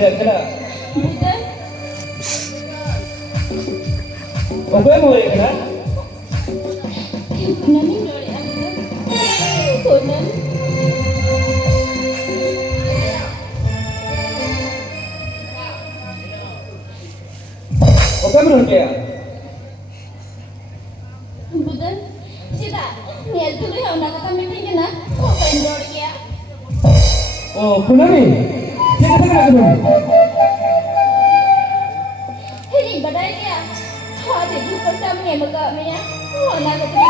banyak kena. Bukan. Apa yang mau kena? Nani dole aku. Konan. Apa menurut dia? Bukan. Sida. Niat dulu ya nak kami tinggi nak. Apa yang dole ya? Oh, Kunami. Siapa kena Kunami? Hei badai ya. Hadi bu pertama maka ya. Oh nak kami.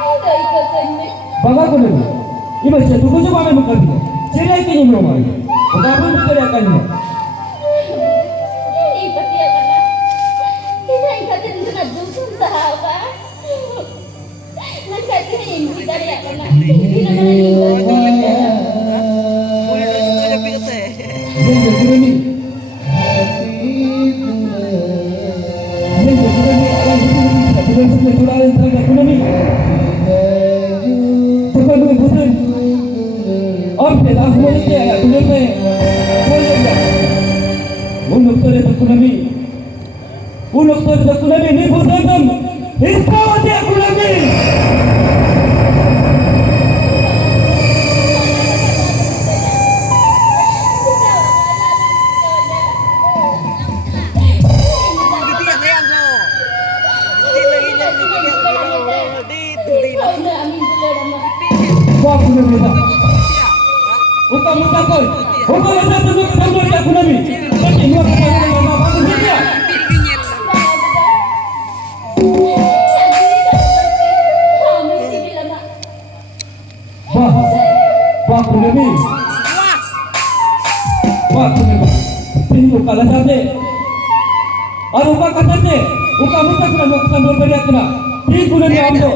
Ada ikutan ni. Bapak Kunami. Ibu saya tunggu coba kami bekerja. Saya ini belum ada. Apa yang bekerja akan ini? Ini pasti akan. Kita ikatin sudah jumpa sahaja. Nak katin ini dari akan. Kita mana ini? Yang Kunami. Yang Kunami akan bukan sudah jualan terhadap Kunami. Bukan bukan. Apa dah semua itu ya Kunami. Boleh tak? Untuk terhadap Kunami. Untuk terhadap Kunami ni bukan. Istimewa dia Kunami. Wah Kunami tak. Bukan mutakol. Bukan ada tunggu tunggu dia Kunami. Tapi dua kali nama bagus dia. Wah, wah Kunami. Wah Kunami. Pintu kalah saja. Aru apa kata dia? Bukan mutakol mau ketemu dia kena. Di Kunami amdo.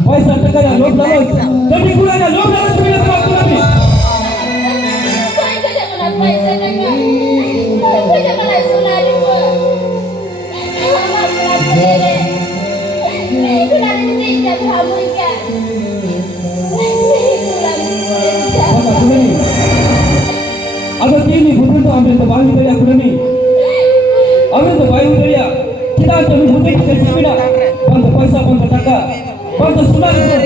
Paisa teganya log lalos. Tapi Kunami log lalos bila Wah Kunami. Ada ini bukan tu ambil terbaik dari aku ni. Ambil terbaik dari dia. Kita akan membuat sesi bina. Bantu paisa, bantu taka, bantu sunnah itu.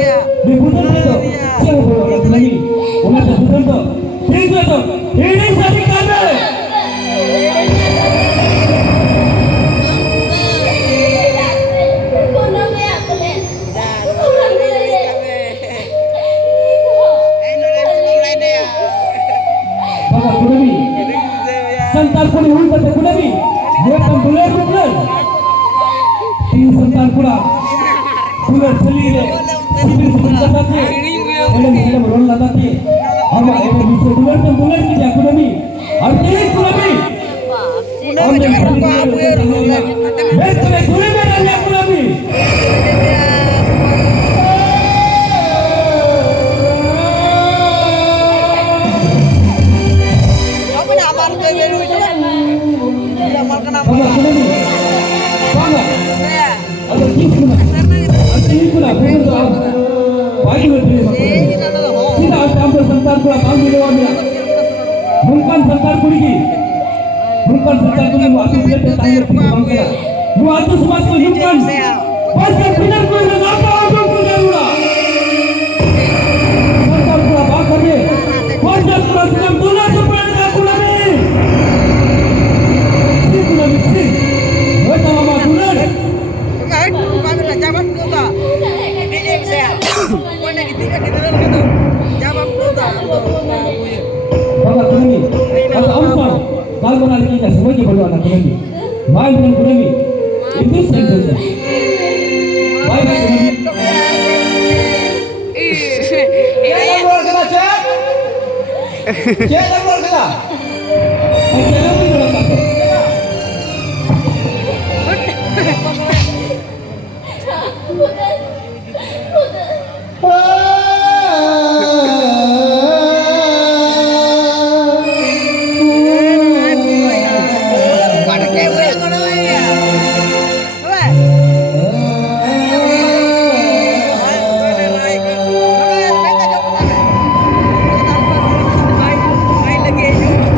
Dibutuhkan itu. Siapa boleh aku lagi? Umat dibutuhkan itu. Ini itu. Ini sesi kami. Santar pun hulur pada Kunami. Dia akan bulan. Ini santar pula. Bulan selire. Sibir sebentar saja. Dalam roll lagi. Apa yang bisa bulan kita Kunami. Artinya Kunami. Kunami berapa air? Betul Kunami ada Kunami. Bangga Kunami. Bangga. Ada kisah. Artinya pula bukan tu. Baik betul. Kita ambil santar pula panggil orang dia. Bukan santar kurigi. Bukan santar kurigi. Waktu dia tanya panggil. Waktu semua bukan. Pasal benar kau yang apa orang punya pula. Santar pula bangga dia. Pasal pula sedang tulah supaya dia Kunami. Si Kunami si. Wajah mama tulah. Kami nak jawab tu tak? Ini saya. Kau nak kita gitu. Jawab tu tak? Bangga Kunami. Kalau amsa, kalau nak kita semua je perlu anak Kunami. Main dengan Kunami. Itu saja. Baik Kunami. Jangan keluar kena cek. Jangan keluar kena. Jangan keluar kena. Lagi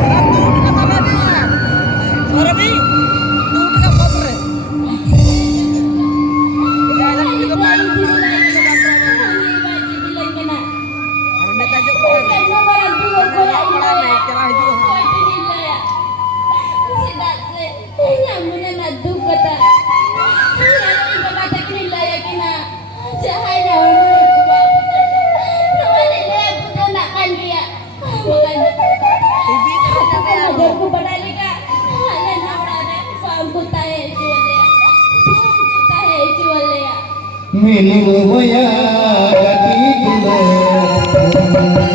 को बनाने का हाले नावड़ा ने पांपुता है जुवलिया मिलुवया गति गुण